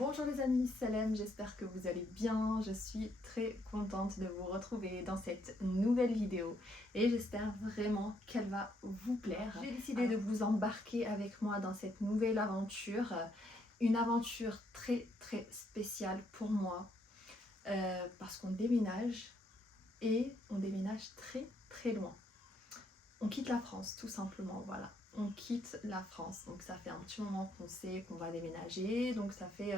Bonjour les amis, Salem, j'espère que vous allez bien. Je suis très contente de vous retrouver dans cette nouvelle vidéo et j'espère vraiment qu'elle va vous plaire. J'ai décidé de vous embarquer avec moi dans cette nouvelle aventure, une aventure très spéciale pour moi parce qu'on déménage et on déménage très loin. On quitte la France tout simplement, voilà. On quitte la France, donc ça fait un petit moment qu'on sait qu'on va déménager, donc ça fait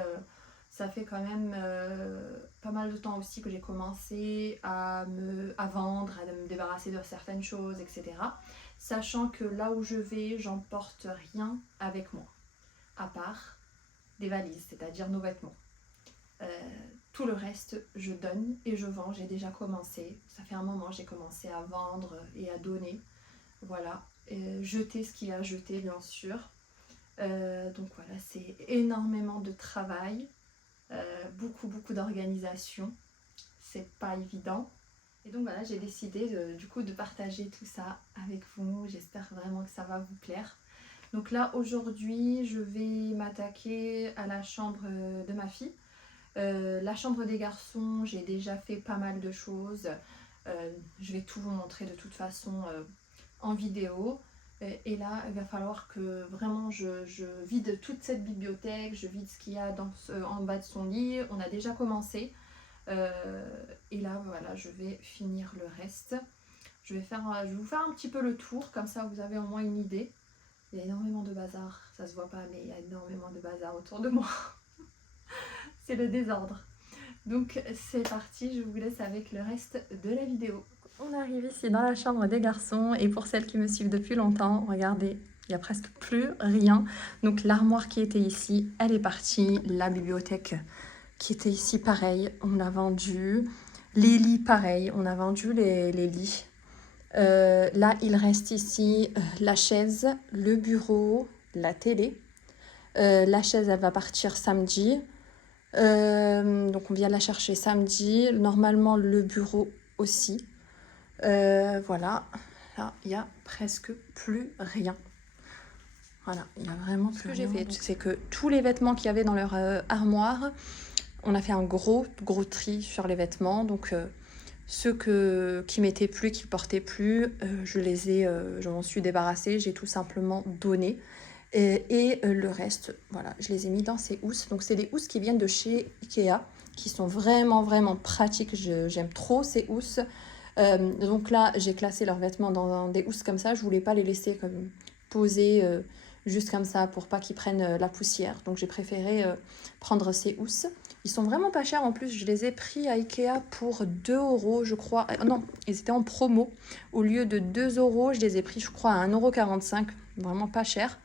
quand même pas mal de temps aussi que j'ai commencé à vendre, à me débarrasser de certaines choses, etc. Sachant que là où je vais, j'emporte rien avec moi, à part des valises, c'est-à-dire nos vêtements. Tout le reste, je donne et je vends, j'ai déjà commencé, ça fait un moment, j'ai commencé à vendre et à donner. Voilà, jeter ce qu'il y a à jeter bien sûr. Donc voilà, c'est énormément de travail, beaucoup d'organisation, c'est pas évident. Et donc voilà, j'ai décidé du coup de partager tout ça avec vous, j'espère vraiment que ça va vous plaire. Donc là aujourd'hui je vais m'attaquer à la chambre de ma fille. La chambre des garçons, j'ai déjà fait pas mal de choses, je vais tout vous montrer de toute façon en vidéo. Et là, il va falloir que vraiment je vide toute cette bibliothèque, je vide ce qu'il y a en bas de son lit. On a déjà commencé. Et là, voilà, je vais finir le reste. Je vais vous faire un petit peu le tour, comme ça vous avez au moins une idée. Il y a énormément de bazar, ça se voit pas, mais il y a énormément de bazar autour de moi. C'est le désordre. Donc c'est parti, je vous laisse avec le reste de la vidéo. On arrive ici dans la chambre des garçons et pour celles qui me suivent depuis longtemps, regardez, il n'y a presque plus rien. Donc l'armoire qui était ici, elle est partie. La bibliothèque qui était ici, pareil, on a vendu. Les lits, pareil, on a vendu les lits. Là, il reste ici la chaise, le bureau, la télé. La chaise, elle va partir samedi. Donc on vient la chercher samedi. Normalement, le bureau aussi. Voilà, là il n'y a presque plus rien. Voilà, il n'y a vraiment plus rien. Ce que j'ai fait, c'est que tous les vêtements qu'il y avait dans leur armoire, on a fait un gros tri sur les vêtements. Donc ceux qui m'étaient plus, qui portaient plus, je m'en suis débarrassée, j'ai tout simplement donné. Et le reste, voilà, je les ai mis dans ces housses. Donc c'est des housses qui viennent de chez Ikea, qui sont vraiment pratiques. J'aime trop ces housses. Donc là, j'ai classé leurs vêtements dans des housses comme ça. Je voulais pas les laisser comme posés juste comme ça pour pas qu'ils prennent la poussière. Donc j'ai préféré prendre ces housses. Ils sont vraiment pas chers en plus. Je les ai pris à Ikea pour 2 €, je crois. Non, ils étaient en promo. Au lieu de 2 €, je les ai pris, je crois, à 1,45 €. Vraiment pas cher.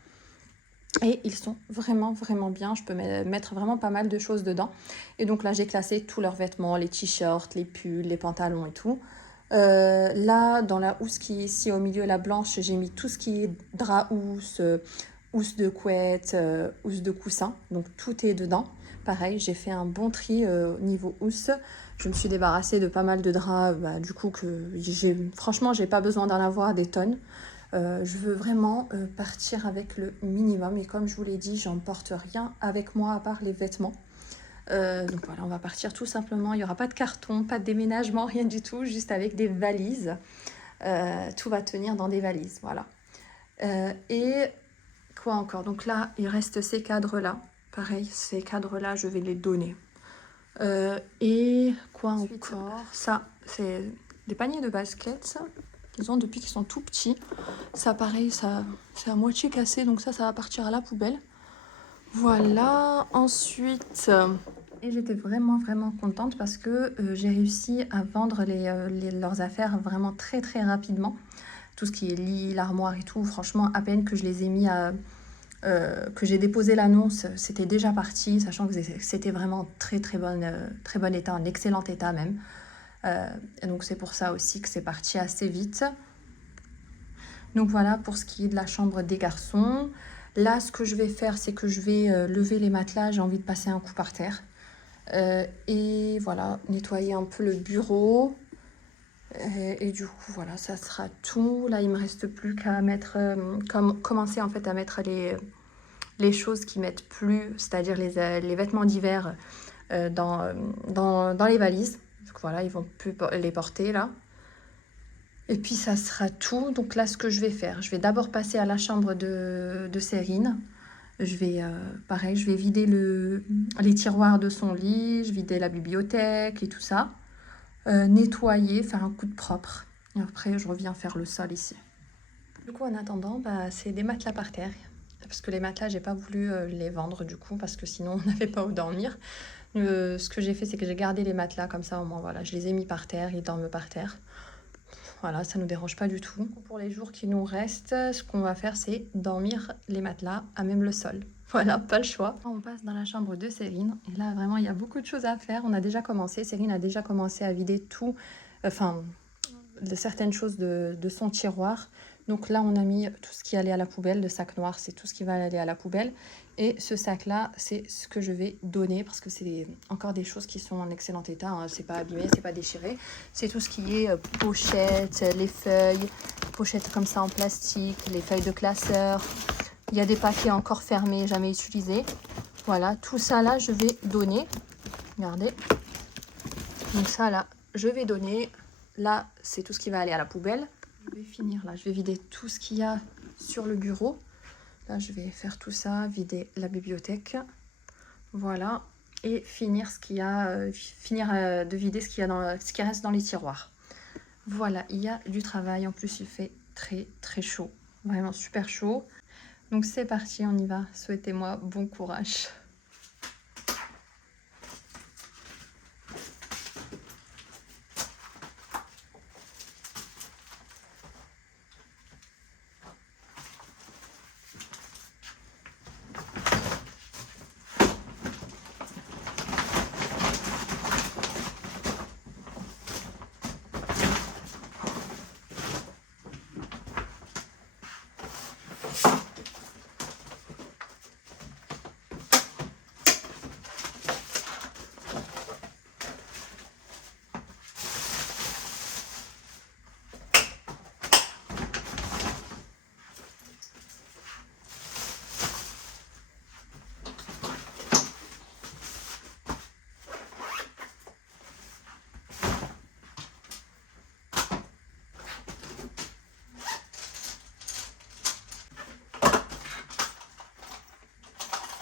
Et ils sont vraiment bien, je peux mettre vraiment pas mal de choses dedans. Et donc là, j'ai classé tous leurs vêtements, les t-shirts, les pulls, les pantalons et tout. Là, dans la housse qui est ici au milieu, la blanche, j'ai mis tout ce qui est drap housse, housse de couette, housse de coussin. Donc tout est dedans. Pareil, j'ai fait un bon tri au niveau housse. Je me suis débarrassée de pas mal de draps, du coup franchement, j'ai pas besoin d'en avoir des tonnes. Je veux vraiment partir avec le minimum et comme je vous l'ai dit, j'emporte rien avec moi à part les vêtements. Donc voilà, on va partir tout simplement. Il n'y aura pas de carton, pas de déménagement, rien du tout, juste avec des valises. Tout va tenir dans des valises, voilà. Et quoi encore? Donc là, il reste ces cadres-là. Pareil, ces cadres-là, je vais les donner. Et quoi encore? Ça, c'est des paniers de basket, ça. Ils ont depuis qu'ils sont tout petits. Ça, pareil, ça c'est à moitié cassé, donc ça va partir à la poubelle. Voilà, ensuite... Et j'étais vraiment contente parce que j'ai réussi à vendre leurs affaires vraiment très rapidement. Tout ce qui est lit, l'armoire et tout, franchement, à peine que je les ai mis que j'ai déposé l'annonce, c'était déjà parti, sachant que c'était vraiment très bon état, en excellent état même. Et donc c'est pour ça aussi que c'est parti assez vite. Donc voilà pour ce qui est de la chambre des garçons. Là, ce que je vais faire, c'est que je vais lever les matelas. J'ai envie de passer un coup par terre. Et voilà, nettoyer un peu le bureau. Et du coup, voilà, ça sera tout. Là, il me reste plus qu'à mettre, commencer en fait à mettre les choses qui mettent plus, c'est-à-dire les vêtements d'hiver dans les valises. Donc voilà, ils vont plus les porter là. Et puis ça sera tout. Donc là, ce que je vais faire, je vais d'abord passer à la chambre de Cérine. Je vais, pareil, je vais vider les tiroirs de son lit, je vais vider la bibliothèque et tout ça. Nettoyer, faire un coup de propre. Et après, je reviens faire le sol ici. Du coup, en attendant, c'est des matelas par terre. Parce que les matelas, j'ai pas voulu les vendre du coup, parce que sinon, on n'avait pas où dormir. Ce que j'ai fait, c'est que j'ai gardé les matelas comme ça, au moins, voilà, je les ai mis par terre, ils dorment par terre. Voilà, ça ne nous dérange pas du tout. Pour les jours qui nous restent, ce qu'on va faire, c'est dormir les matelas à même le sol. Voilà, pas le choix. On passe dans la chambre de Cérine. Et là, vraiment, il y a beaucoup de choses à faire. On a déjà commencé. Cérine a déjà commencé à vider tout, de certaines choses de son tiroir. Donc là, on a mis tout ce qui allait à la poubelle. Le sac noir, c'est tout ce qui va aller à la poubelle. Et ce sac-là, c'est ce que je vais donner parce que c'est encore des choses qui sont en excellent état. Hein. C'est pas abîmé, c'est pas déchiré. C'est tout ce qui est pochettes, les feuilles, pochettes comme ça en plastique, les feuilles de classeur. Il y a des paquets encore fermés, jamais utilisés. Voilà, tout ça là, je vais donner. Regardez. Donc ça là, je vais donner. Là, c'est tout ce qui va aller à la poubelle. Je vais finir là, je vais vider tout ce qu'il y a sur le bureau. Là, je vais faire tout ça, vider la bibliothèque. Voilà. Et finir ce qu'il y a, de vider ce qui reste dans les tiroirs. Voilà, il y a du travail. En plus, il fait très, très chaud. Vraiment super chaud. Donc, c'est parti, on y va. Souhaitez-moi bon courage.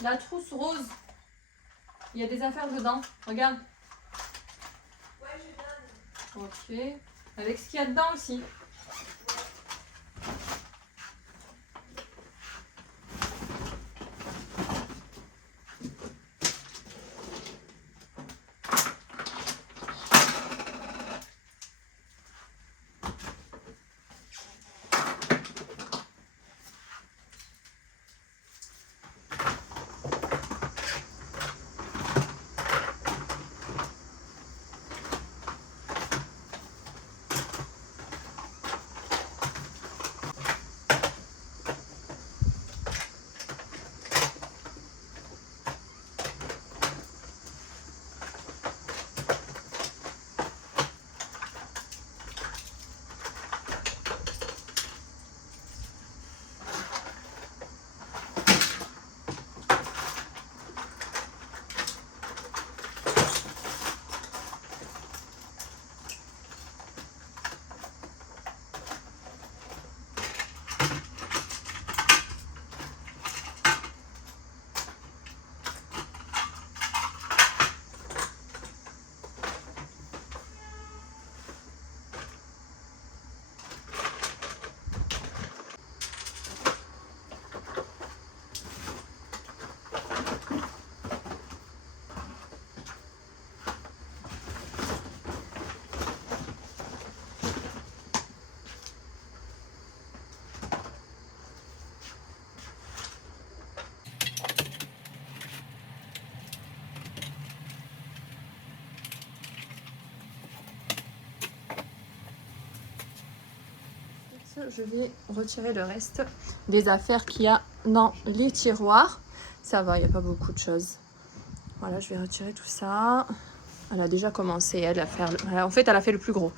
La trousse rose, il y a des affaires dedans. Regarde. Ouais, je donne. Ok. Avec ce qu'il y a dedans aussi. Je vais retirer le reste des affaires qu'il y a dans les tiroirs. Ça va, il n'y a pas beaucoup de choses. Voilà, je vais retirer tout ça. Elle a déjà commencé, elle, à faire... En fait, elle a fait le plus gros.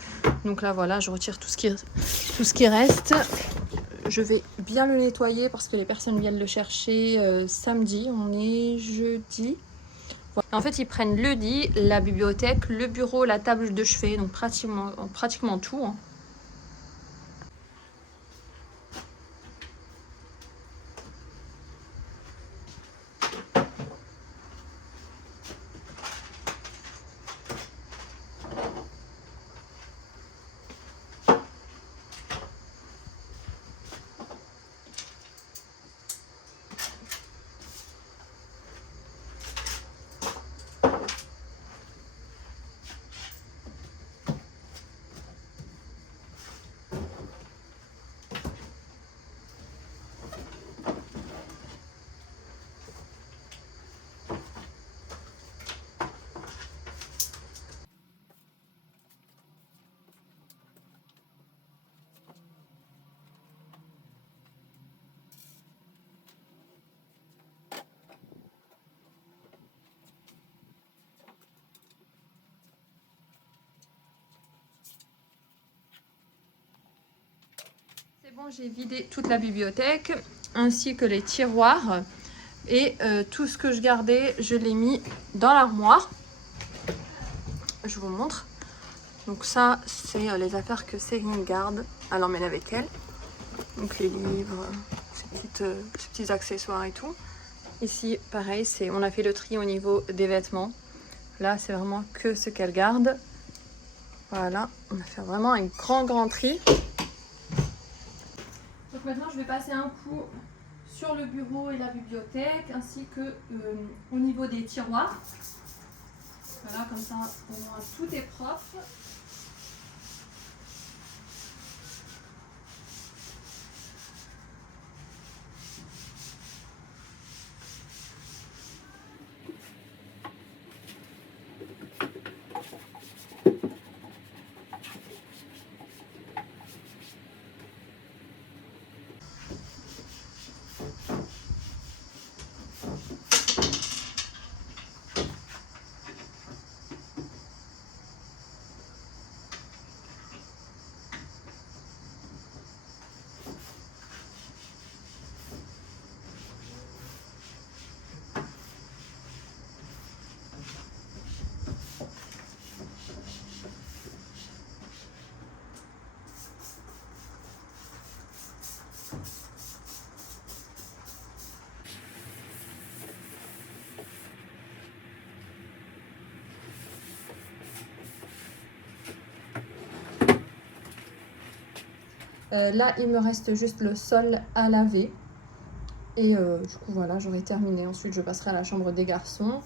Donc là, voilà, je retire tout ce qui reste. je vais bien le nettoyer parce que les personnes viennent le chercher samedi. On est jeudi. Voilà. En fait, ils prennent le lit, la bibliothèque, le bureau, la table de chevet, donc pratiquement tout. Hein. C'est bon, j'ai vidé toute la bibliothèque ainsi que les tiroirs et tout ce que je gardais, je l'ai mis dans l'armoire. Je vous montre. Donc ça, c'est les affaires que Céline garde. Elle emmène avec elle. Donc les livres, ces petits accessoires et tout. Ici, pareil, on a fait le tri au niveau des vêtements. Là, c'est vraiment que ce qu'elle garde. Voilà, on a fait vraiment un grand tri. Donc maintenant, je vais passer un coup sur le bureau et la bibliothèque, ainsi que au niveau des tiroirs. Voilà, comme ça, au moins tout est propre. Là, il me reste juste le sol à laver. Et du coup, voilà, j'aurai terminé. Ensuite, je passerai à la chambre des garçons.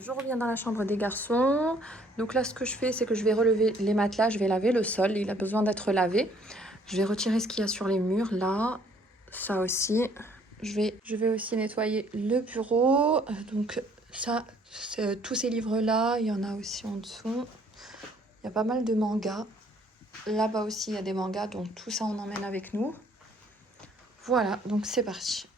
Je reviens dans la chambre des garçons. Donc là, ce que je fais, c'est que je vais relever les matelas. Je vais laver le sol. Il a besoin d'être lavé. Je vais retirer ce qu'il y a sur les murs. Là, ça aussi. Je vais aussi nettoyer le bureau. Donc ça, tous ces livres-là, il y en a aussi en dessous. Il y a pas mal de mangas. Là-bas aussi, il y a des mangas. Donc tout ça, on emmène avec nous. Voilà, donc c'est parti.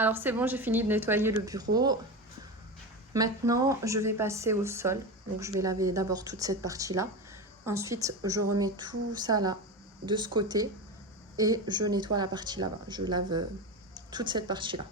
Alors c'est bon, j'ai fini de nettoyer le bureau. Maintenant, je vais passer au sol. Donc je vais laver d'abord toute cette partie-là. Ensuite, je remets tout ça là, de ce côté. Et je nettoie la partie là-bas. Je lave toute cette partie-là.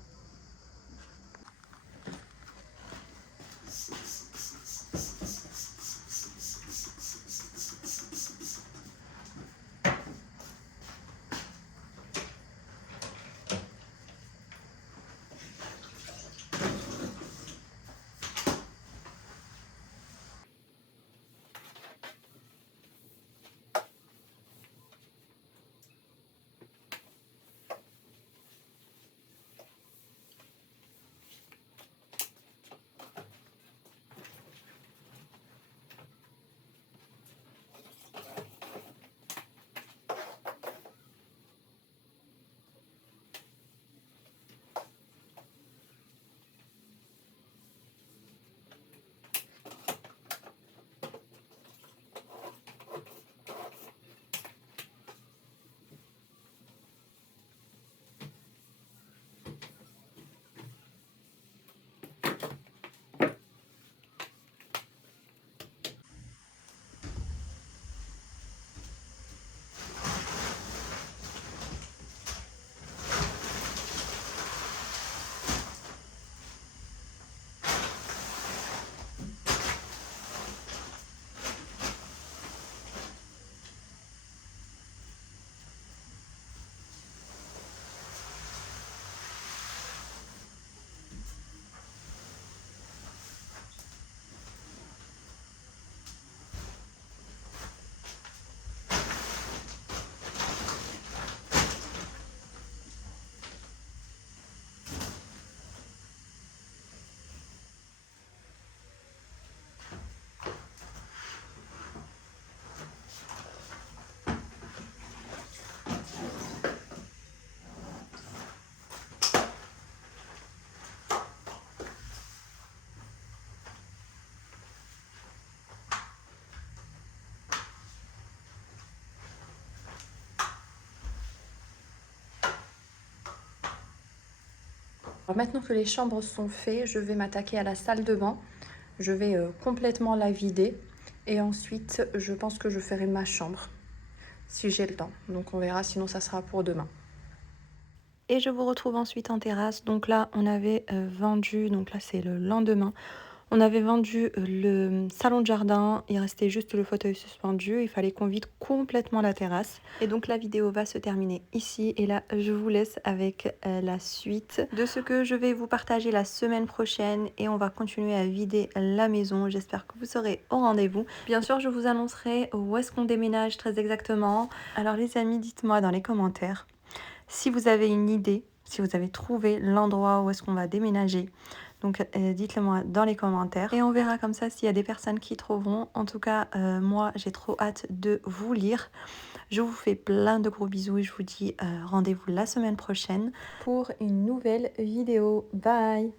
Alors maintenant que les chambres sont faites, je vais m'attaquer à la salle de bain. Je vais complètement la vider. Et ensuite, je pense que je ferai ma chambre, si j'ai le temps. Donc on verra, sinon ça sera pour demain. Et je vous retrouve ensuite en terrasse. Donc là, on avait vendu, donc là c'est le lendemain, on avait vendu le salon de jardin, il restait juste le fauteuil suspendu, il fallait qu'on vide complètement la terrasse. Et donc la vidéo va se terminer ici et là je vous laisse avec la suite de ce que je vais vous partager la semaine prochaine et on va continuer à vider la maison. J'espère que vous serez au rendez-vous. Bien sûr, je vous annoncerai où est-ce qu'on déménage très exactement. Alors les amis, dites-moi dans les commentaires si vous avez une idée, si vous avez trouvé l'endroit où est-ce qu'on va déménager. Donc dites-le moi dans les commentaires et on verra comme ça s'il y a des personnes qui trouveront. En tout cas, moi j'ai trop hâte de vous lire. Je vous fais plein de gros bisous et je vous dis rendez-vous la semaine prochaine pour une nouvelle vidéo. Bye!